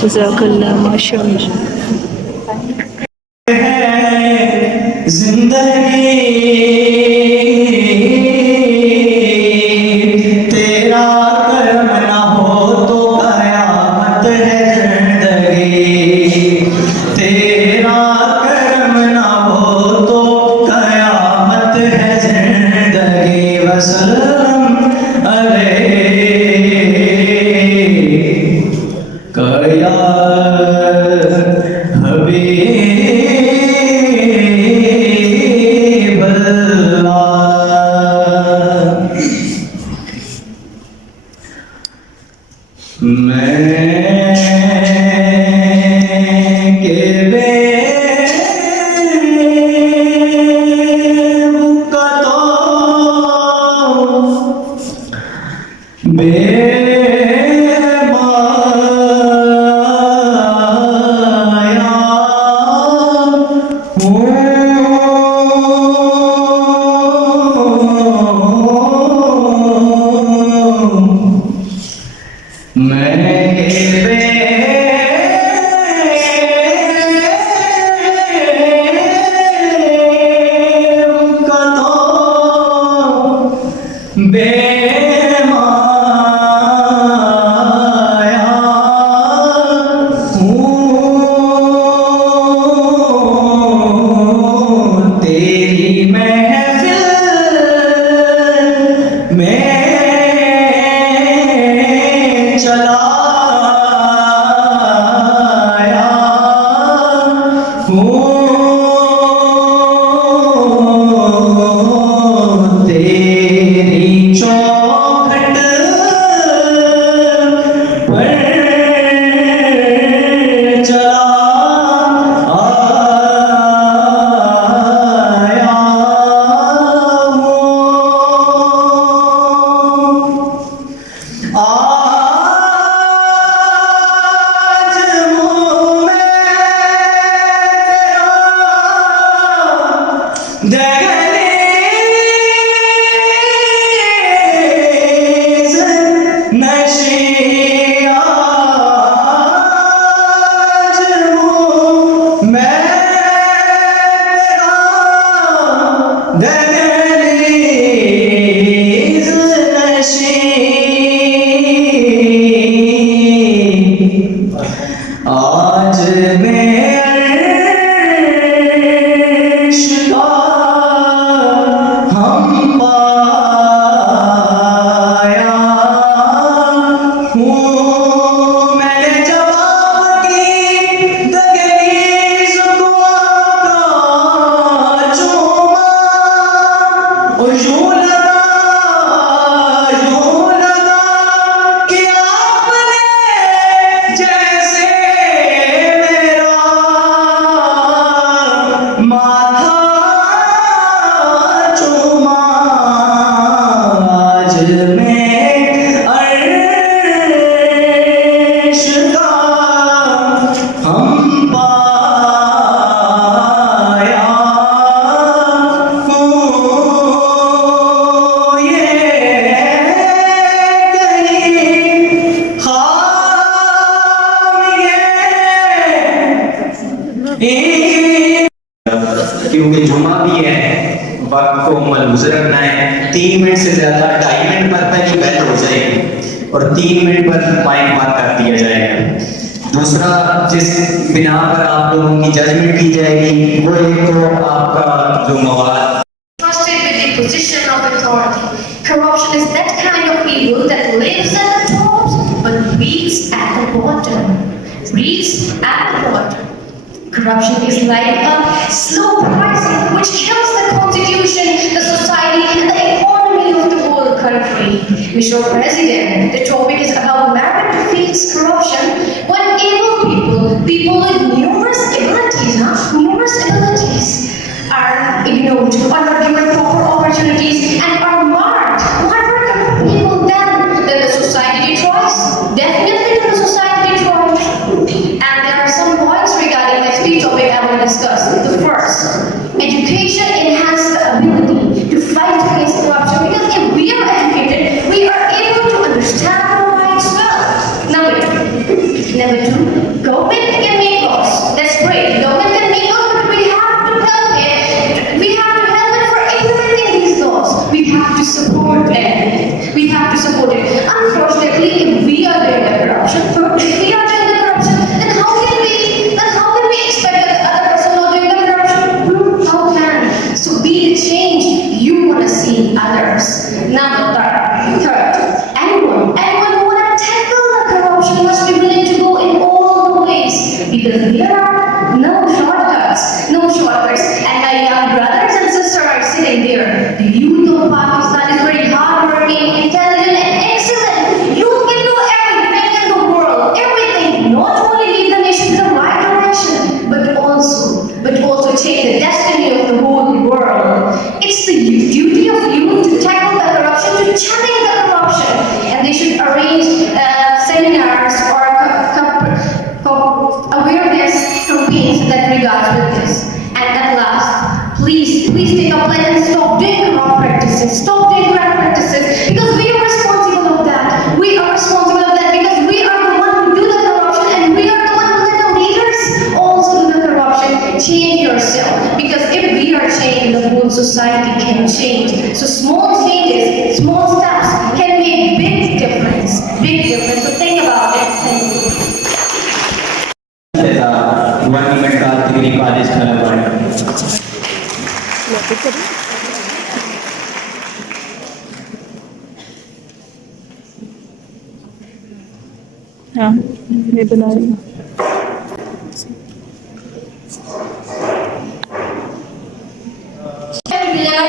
जज़ाकल्लाह माशाअल्लाह। तेरा करम ना हो तो कयामत है जिंदगी, तेरा करम ना हो तो कयामत है जिंदगी। वसल्लम अलैका हबीब अल्लाह। मैं के बेवका तो बेमाया हूँ। मैं के बेवका तो बेमाया हूँ। तेरी महफिल नशीब आज मैं अर्श का हम पाया हूँ मैंने जवाब की दहलीज को आका चूमा और यूं लगा कि आपने जैसे मेरा माथा चूमा आज मैं अर्श का हम पाया हूँ ये कहीं क्योंकि जुमा भी है वक्त को मलूज रखना है 3 मिनट से ज्यादा 2.5 मिनट पर पहली बैल हो जाएगी और 3 मिनट पर माइक बंद कर दिया जाएगा दूसरा जिस बिना पर आप लोगों की जजमेंट की जाएगी वो एक तो आपका जो मवाद Trusted with the position of authority. Corruption is that kind of evil that lives at the top but breathes at the bottom. Breathes at the bottom. Corruption is like a slow poison which kills the constitution, the society, and the economy of the whole country. Mr. President, the topic is about merit defeats corruption when able people with numerous abilities, are ignored, are not given proper opportunities, and are marked. What were the people then the society destroys? Definitely the society destroys. And there are some points regarding my speech topic I will discuss. The first, education enhances the ability to fight against corruption because if we are educated, we are able to understand the rights well. Number two, government can make laws. That's great. Government can make laws, but we have to help it. We have to help it for implementing these laws. We have to support it. Unfortunately, if we are doing the corruption, then how can we expect that the other person not doing the corruption? How can? So be the change you want to see in others. Number third, anyone who want to tackle the corruption must be willing to go in all the ways because there are no shortcuts. And my young brothers and sisters are sitting there. The youth of Pakistan is very hardworking, intelligent, and excellent. Youth can do everything in the world, everything. Not only lead the nation in the right direction, but also take the destiny of the whole world. It's the duty of youth to tackle the corruption, to challenge the corruption, and they should arrange seminars or awareness campaigns that regards with this. And at last, please take up and stop doing corrupt practices. Stop doing corrupt practices because we are responsible of that. We are responsible of that because we are the one who do the corruption and we are the one who let the leaders also do the corruption. Change yourself because if we are changed, the whole society can change. So small changes, small steps can make big difference. So think about it. Thank you. 1 minute का तकरीब आदेश खड़ा हुआ है हाँ मैं बना रही हूँ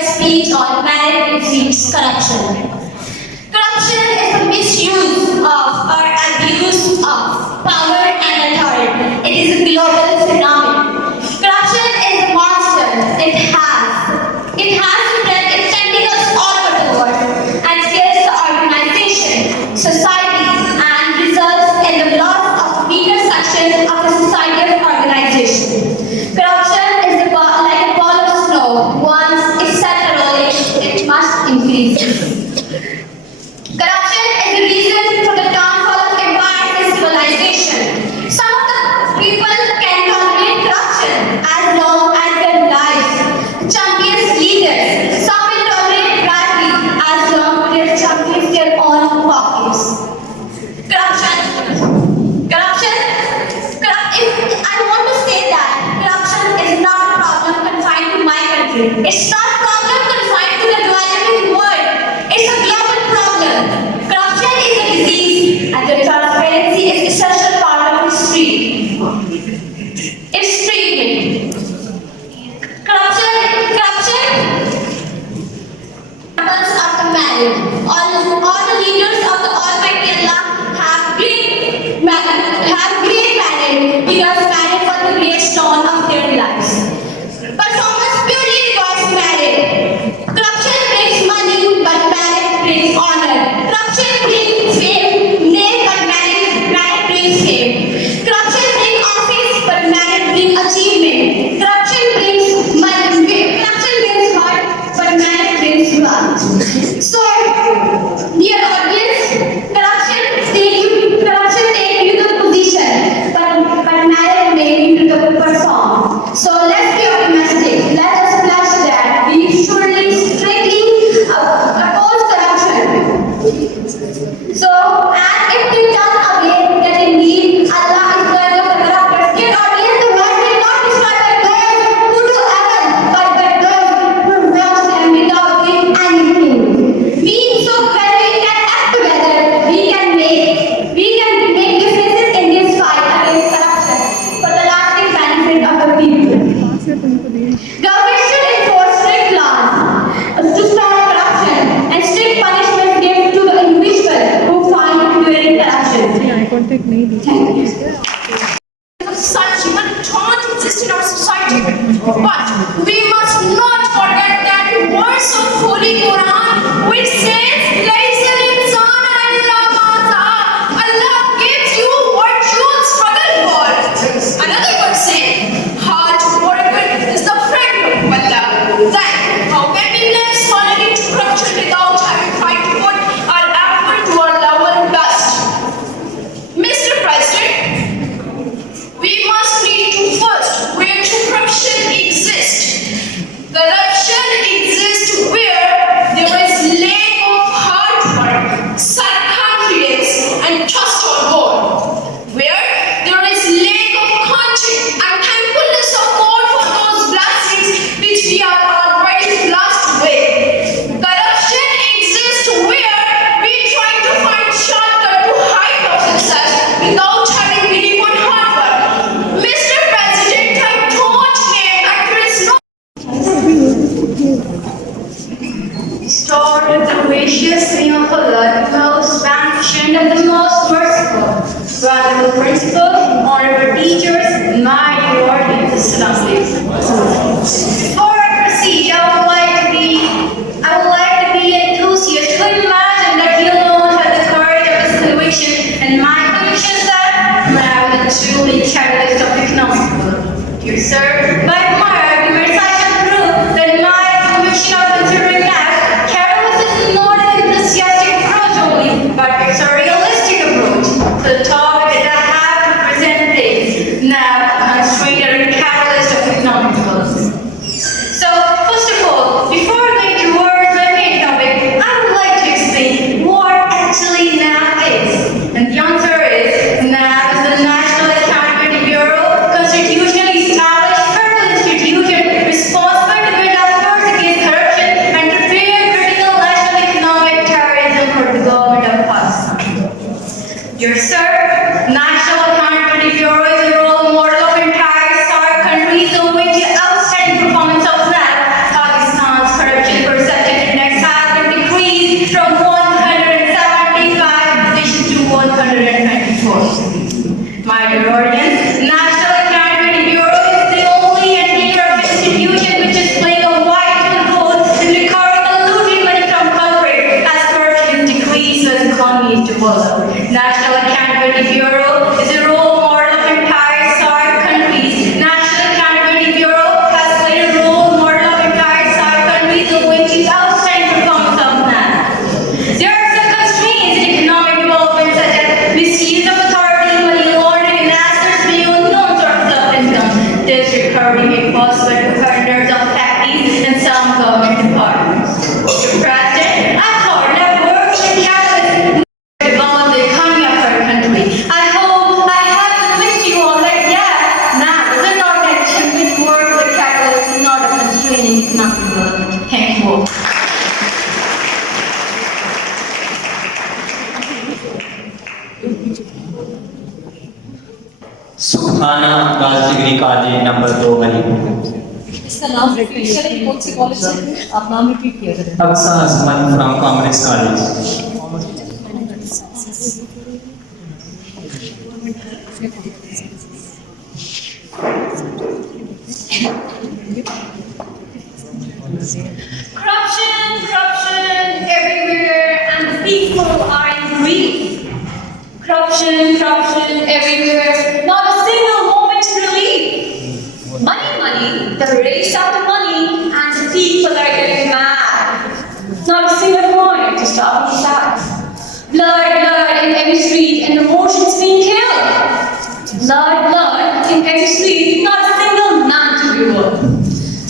Speech on merit defeats corruption. Corruption is the misuse of or abuse of power and authority. It is a global phenomenon. Corruption is a monster. It has spread its tentacles all over the world and scares the organization, society, and results in the loss of weaker sections of the society or organization. Corruption is like a ball of snow. Once it's set a rolling, it must increase. Corruption is the reason for the downfall of empires and civilization. Some of the people can tolerate corruption as long as their lives. Champions leaders. Some will tolerate bribery as long as their champions their All the leaders of the Almighty Allah have great merit because merit was the great stone of their lives. Performance purely requires merit. Corruption brings money, but merit brings honor. Corruption brings fame, name, but merit brings fame. Corruption brings office, but merit brings achievement. Corruption brings heart, but merit brings wealth. So, dear audience, corruption take you to the position, but merit make you to the perform. So let's be optimistic. Let us pledge that we surely strictly oppose corruption. So, and if we turn away, that indeed Allah is going to corrupt us. Dear audience, the world will not destroy by those who do evil, but by those who watch them without doing anything. So when we can act together, we can make differences in this fight against corruption for the lasting benefit of the people. Government should enforce strict laws to stop corruption and strict punishment given to the individual who find during corruption. Thank you. Such even don't exist in our society. But we must not forget that verse of Holy Quran which says, "Laysa al-insana illa ma sa'a." Allah gives you what you struggle for. Another verse says, "Hard worker is the friend of Allah." Then, how can we blame falling into corruption without having tried to put our effort to our level best? Mr. President, we must need to first where corruption exists. Corruption exists where there is lack of hard work, self-confidence, and trust on God. Where there is lack of conscience and thankfulness of God for those blessings which we are already blessed with. Corruption exists where we try to find shortcut to height of success without having belief on hard work. Mr. President, I don't claim that there is no Restored with the gracious name of Allah, the most beneficent and the most merciful. Honorable principal, honorable teachers, my dear audience, Assalamu alaikum. Before I proceed, I would like to be enthusiastic to imagine that you alone have the courage of this conviction, and my conviction is that I will truly catalyst of economic growth. Dear sir, by my arguments I shall prove that my conviction of considering that catalyst is not an enthusiastic approach only, but it's a realistic approach. So the topic that I have to present is now constraint and catalyst of economic growth. So first of all, before going towards my main topic, I would like to explain what actually NAV is. And the answer is NAV is the National Accountability Bureau, constitutionally established federal institution responsible to build efforts against corruption and to prevent critical national economic terrorism for the government of Pakistan. Dear sir, National Accountability Bureau is a role model of entire SAARC countries over which the outstanding performance of NAV, Pakistan's corruption perception index has been decreased from 175 positions to 124. My dear audience, National Accountability Bureau is the only anti-corruption institution which is playing a vital role in recovering the looted money from culprits as corruption is decreased as the economy is developed. National Accountability Bureau is a role model of entire SAARC countries. National Accountability Bureau has played a role model of entire SAARC countries over which is outstanding performance of NAV. There are some constraints in economic development such as misuse of authority, money laundering, and assets being unknown sources of income. This recovery may possible to hundreds of factories and some government departments. Mr. President, I thought that work with catalysts develop the economy of our country. I hope I have convinced you all that NAV is an organization which works with catalysts, not a constraining economic development. Thank you all. सुखाना girls degree college number 2 गली। इसका नाम repeat करें, कौन से college से? आप नाम रिपीट किया करें। Aksa Asman from Commerce College. Corruption everywhere, and the people are in grief. Corruption everywhere, not a single moment to relief. Money, the race after money, and the people are getting mad. Not a single point to stop the sad. Blood in every street, and emotions being killed. Blood in every street, not a single man to be worth.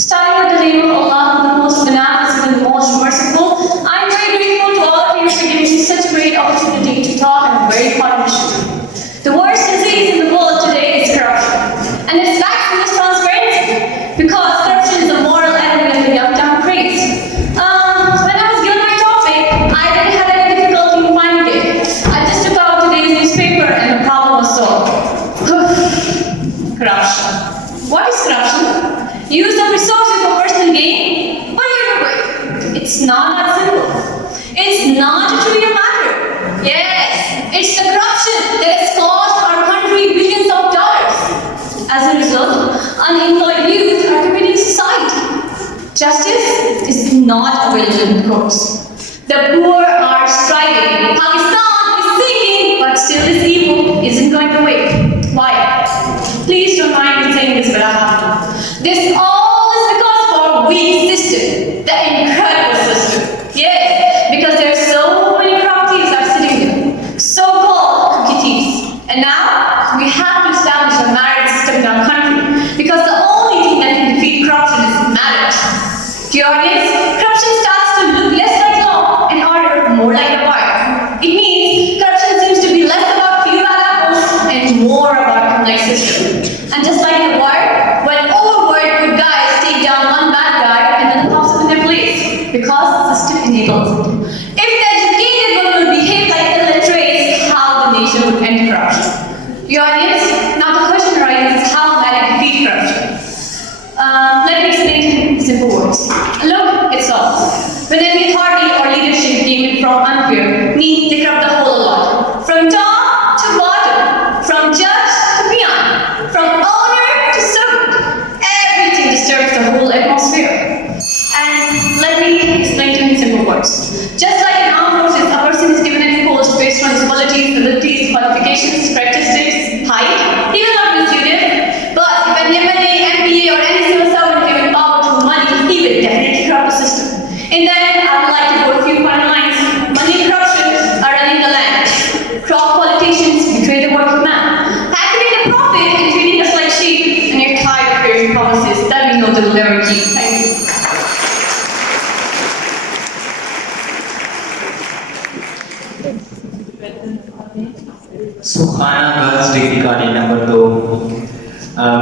Starting with the name of Allah, the most beneficent and the most merciful, I'm very grateful to all of you for giving me such a great opportunity to talk on a very important issue. The worst disease in the world today is corruption. And it's backed from this transparency, because corruption is a moral enemy of the young town craze. When I was given my topic, I didn't have any difficulty in finding it. I just took out today's newspaper and the problem was solved. Corruption. What is corruption? Use of resources for personal gain? But wait. It's not that simple. It's not a trivial matter. Yes, it's the corruption that has cost our country billions of dollars. As a result, unemployed youth are committing suicide. Justice is not available in courts. The poor are striving. Pakistan is sinking, but still this evil isn't going away. Why? Please don't mind me saying this, but I have to. This all is because of our weak system, the incredible system. Yes, because there are so many corrupt thieves are sitting there, so-called cookie thieves. And now we have to establish a merit system in our country, because the only thing that can defeat corruption is merit. Curious, corruption starts to look less like law and order, more like a bar. It means corruption seems to be less about few bad apples and more about complex system. And just like in a war, when overworked good guys take down one bad guy and then pops up in their place, because the system enables it. If the educated one will behave like illiterates, how the nation would end corruption? Your audience, now the question arises, how might I defeat corruption? Let me explain in simple words. Look, it's all. When any authority or leadership deemed from unfair means they corrupt the whole lot. From top to bottom, from judge to peon, from owner to servant, everything disturbs the whole atmosphere. And let me explain to you in simple words. Just like in armed forces, a person is given a post based on his qualities, abilities, qualifications, characteristics, height. He will not misuse it. But if an MLA, MPA, or any civil servant given power to money, he will definitely corrupt the system. In the end, I would like to quote a few final lines. Money and corruption are running the land. Corrupt politicians betray the working man. Packing the profit and treating us like sheep, and you're tired of hearing promises that we know they will never keep. Thank you. सुखाना girls degree college number 2।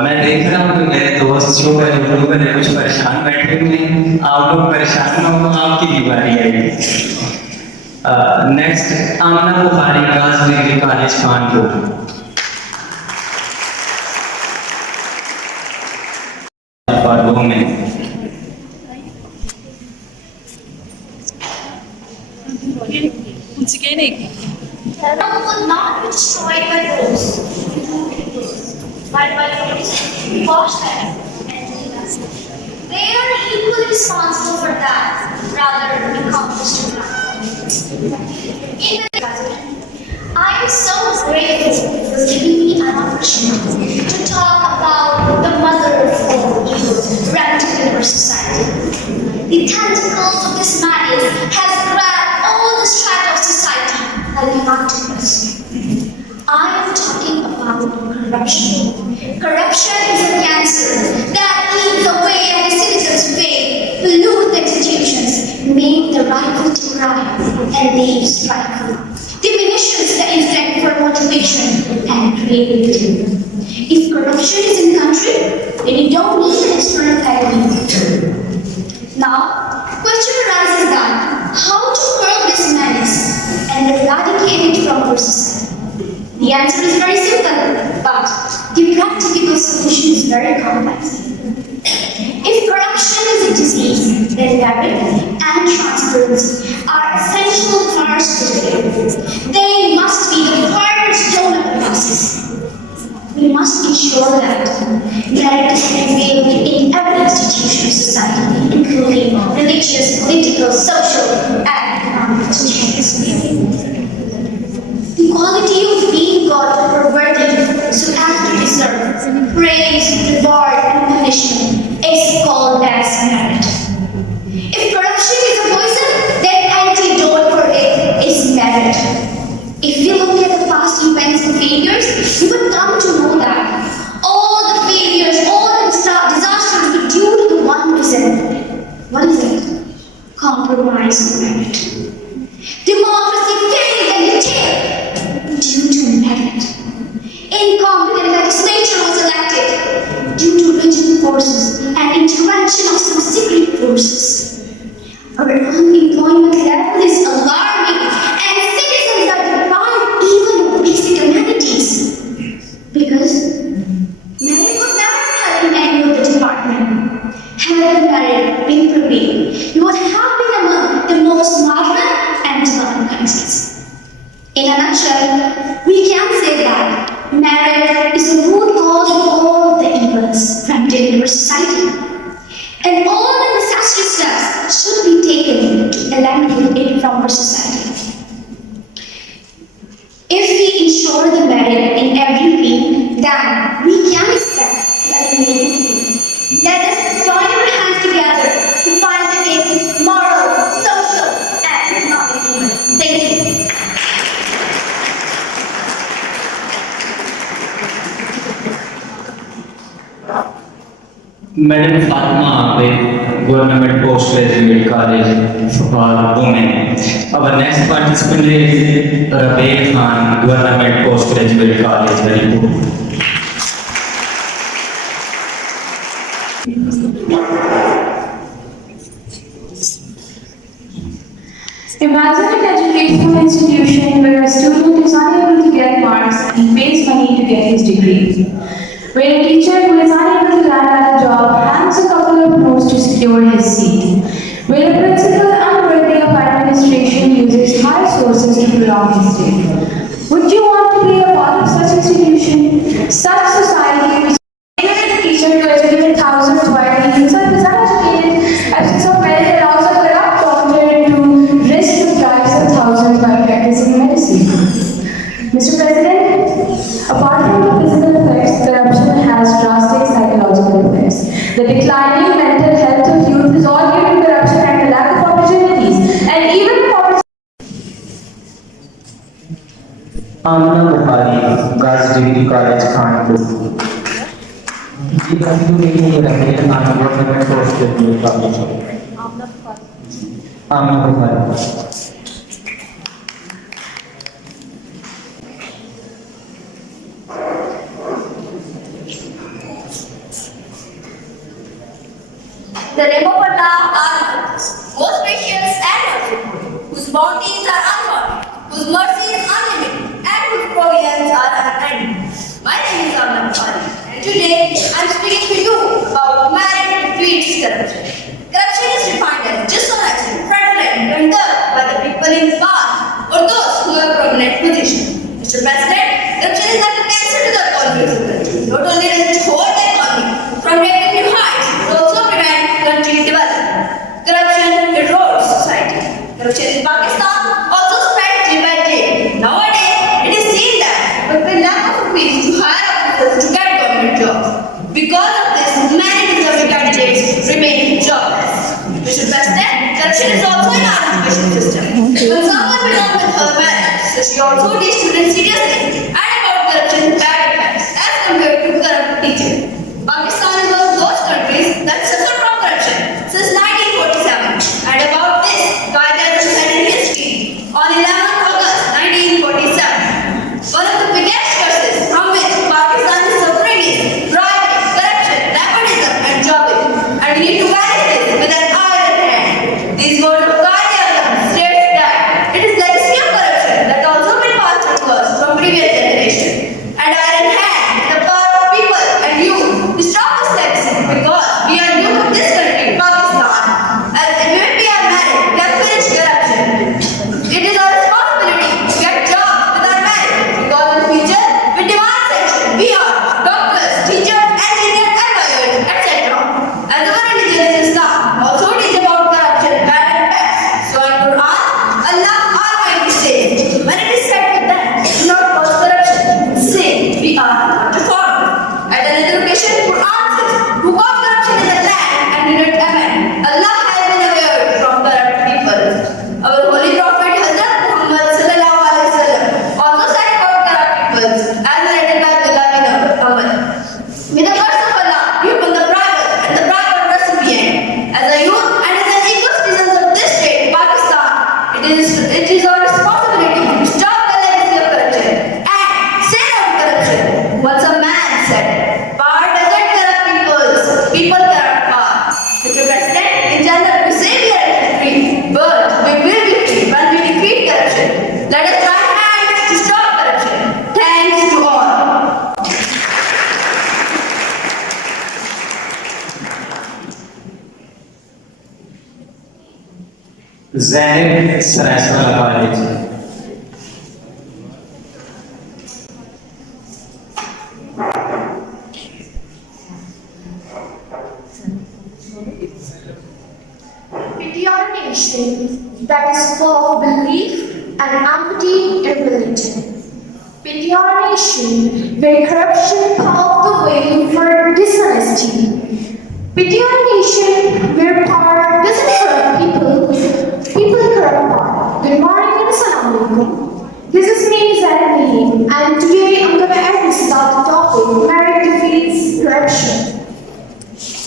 मैं देख रहा हूँ कि मेरे दोस्त जो लोग हैं कुछ परेशान बैठे हुए हैं। आप लोग परेशान ना हो, आपकी भी बारी आएगी। Next Amna Bukhari girls degree college Kanpur. for women. once again, Rome will not be destroyed by those but by those who wash them and clean us. They are equally responsible for that, rather accomplished to that. In the president, I am so grateful for giving me an opportunity to talk about the mother of all evil rampant in our society. The tentacles of this madness has grabbed all the strata of society and united us. I am talking about corruption. Corruption is a cancer that eats away at the citizens' faith, pollute the institutions, make the rightful to cry, and they strike. Diminishes the intellect for motivation and creativity. If corruption is in the country, then you don't need an external enemy. Now, question arises that how to curb this menace and eradicate it from our society? The answer is very simple, but the practical solution is very complex. If corruption disease, then merit and transparency are essential parts to the game. They must be the cornerstone of the process. We must ensure that merit is prevailed in every institution of society, including religious, political, social, and economic institutions. The quality of being God or worthy so as to deserve praise, reward, and punishment is called as merit. If corruption is a poison, then antidote for it is merit. If we look at the past events and failures, we would come to know that all the failures, all the disasters were due to the one reason. What is it? Compromise of merit. Democracy failed and detained due to merit. Incompetent legislature was elected due to rigid forces and intervention of some secret forces. Our unemployment level is alarming and citizens are deprived even of basic amenities because merit was never held in any of the department. Had the merit been prevailed, we would have been among the most modern and developed countries. In a nutshell, we can say that merit is the root cause of all the evils prevalent in our society. And all the necessary steps should be taken to eliminate it from our society. If we ensure the merit in every field, then we can expect to eliminate it. Let us join our hands together to fight against moral, social, and economic evils. Thank you. Madam Fatma with Government Postgraduate College for Women. Our next participant is Rabeer Khan, Government Postgraduate College, Haripur. Imagine an educational institution where a student is unable to get marks and pays money to get his degree. Where a teacher who is unable to land at a job hands a couple of notes to secure his seat. Where a principal unworthy of administration uses high sources to prolong his stay. Would you want to be a part of such institution? Such society which enables a teacher to educate thousands while he himself is uneducated, absence of merit allows a corrupt doctor to risk the lives of thousands by practicing medicine. Mr. President, apart from the physical effects, corruption has drastic psychological effects. The declining mental health of youth is all due to corruption and the lack of opportunities. And even if Amna Buhari, Girls Degree College, Kanpur. जी कभी नहीं रहे ना government postgraduate college Amna Bukhari The name of Allah are most gracious and merciful, whose bounties are unbounded, whose mercy is unlimited, and whose providence are unending. My name is Amna Bukhari, and today I am speaking to you about merit defeats corruption. Corruption is defined as dishonesty, fraudulent conduct by the people in power or those who have prominent position. Mr. President, corruption is like a cancer to the economy of the country. Not only does it hold the economy from getting new heights, but also prevent country development. Corruption erodes society. Corruption in Pakistan also spread day by day. Nowadays, it is seen that with the lack of appeals to hire officers to get government jobs. Because of this, many deserving candidates remain jobless. Mr. President, corruption is also in our education system. When someone belongs with her merit, so she also takes students seriously and about corruption bad effects as compared to corrupt teachers. Pakistan is one of those countries that suffer from corruption since 1947, and about this, Qaeda said in history on 11th August 1947. One of the biggest curses from which Pakistan is suffering is bribery, corruption, nepotism, and jobbing, and we need to manage this with an iron hand. These words of Qaeda states that it is legacy of corruption that also been passed on to us from previous generations, and iron hand, the power of people and youth Zenit Saraswala College. We are a nation that is full of belief and empathy in religion. We are a nation where corruption paved the way for dishonesty. We are a nation where power doesn't corrupt people, people corrupt power. Good morning and assalamu alaikum. This is me, Zaid, and today I'm going to address about the topic merit defeats corruption.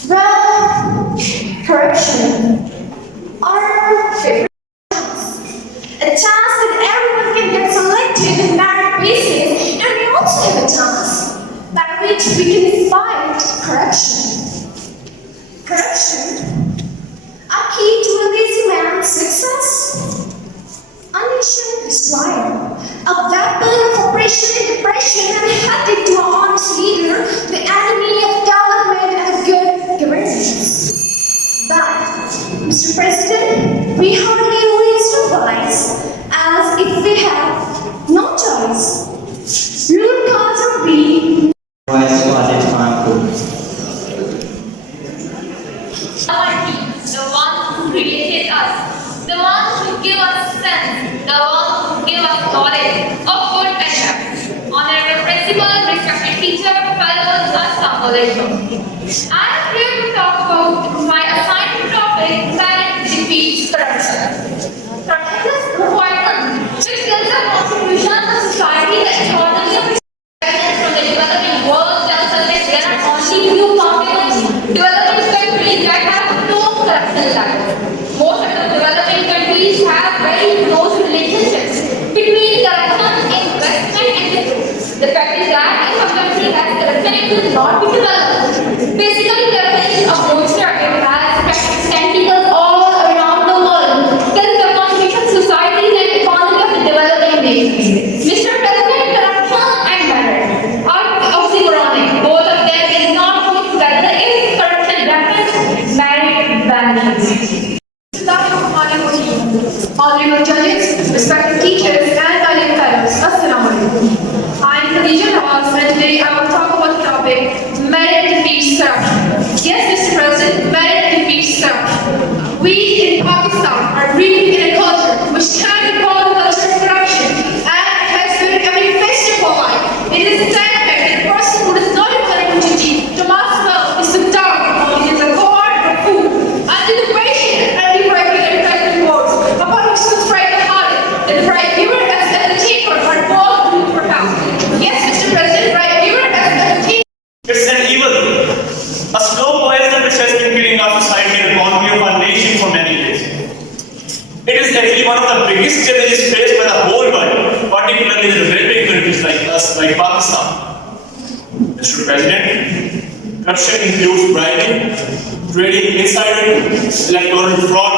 Well, corruption. Our favorite chance. A chance that everyone can get selected in merit basis, and we also have a chance by which we can fight corruption. Corruption, a key to a lazy man's success. A nation destroyer, a weapon of oppression and depression, and headed to an honest leader, the enemy of development and good governance. But, Mr. President, we hardly always surprise as if we have no choice. Root cause of being Vice College Haripur. The one who created us, the one who gave us sense, the one who gave us knowledge of good and bad. Honorable Principal, respected teacher, fellows, assalamu alaikum. I am here to talk about my assigned topic, merit defeats corruption. Corruption is requirement which gives a contribution to society, the economy of from the developing world tells us that there are only few countless developing countries that have no corruption level. Most of the developing countries have very close relationships between corruption, investment, and the growth. The fact is that if a country has corruption, it will not be developed. Basically, corruption is a monster. It has practiced tentacles all around the world. There is a contribution to society and economy of the developing nations. Mr. President, corruption and merit are oxymoronic. Both of them will not go together if corruption happens, merit vanishes. Honorable judges, respected teachers, and valued fellows, assalamu alaikum. I am Khadija Nawaz, and today I will talk about the topic merit defeats corruption. Yes, Mr. President, merit defeats corruption. We in Pakistan are breathing in a culture which can be called a culture of corruption, and it has been every facet of our life. It is sad that the person who does not have an opportunity to mass wealth is looked down upon. It is a co-art of food, and deliberation and liberation and present rewards, upon which subscribe the heart, that the right giver as the taker are both good for health. Yes, Mr. President, right giver as the taker. It's an evil, a slow poison which has been killing our society and economy of our nation for many years. It is actually one of the biggest challenges faced by the whole world, particularly the developing countries like us, like Pakistan. Mr. President, corruption includes bribing, trading insider, electoral fraud,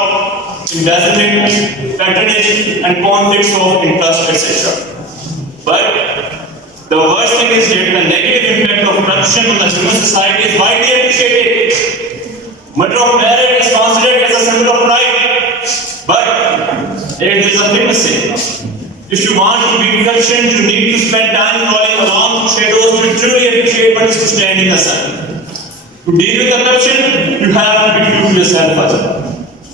embezzlement, patronage, and conflicts of interest, etc. But the worst thing is that the negative impact of corruption on the human society is widely appreciated. Murder of merit is considered as a symbol of pride. But there is a famous saying: if you want to beat corruption, you need to spend time crawling along shadows to truly appreciate what is to stand in the sun. To deal with the corruption, you have to be true to yourself first.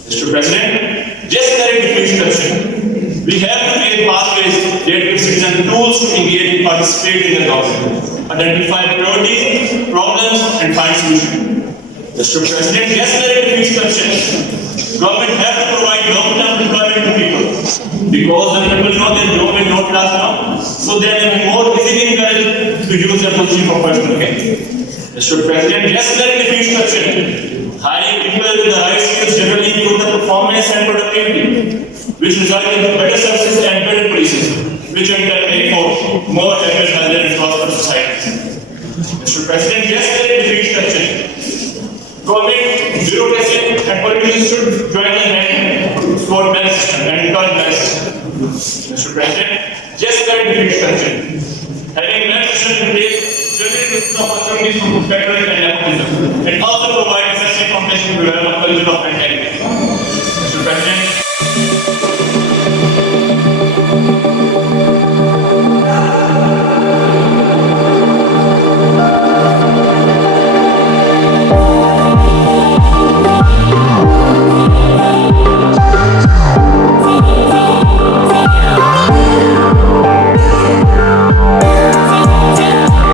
Mr. President, just merit defeats corruption. We have to create pathways that give citizens tools to engage and participate in the government, identify priorities, problems, and find solutions. Mr. President, yes, merit defeats corruption. Government has to provide long-term employment to people because when people know their job will not last long, so they will be more easily encouraged to use their position for personal gain. Mr. President, yes, merit defeats corruption. Hiring people with the right skills generally improve the performance and productivity, which result in better services and better policies, which in turn make for more efficient, healthier, and prosperous societies. Mr. President, yes, merit defeats corruption. Government, bureaucracy, and politicians should join the hand toward merit system and encourage merit system. Mr. President, yes, merit defeats corruption. Having merit system in place generates opportunities for federal and nepotism, and also provides essential foundation to develop a culture of integrity. Mr. President,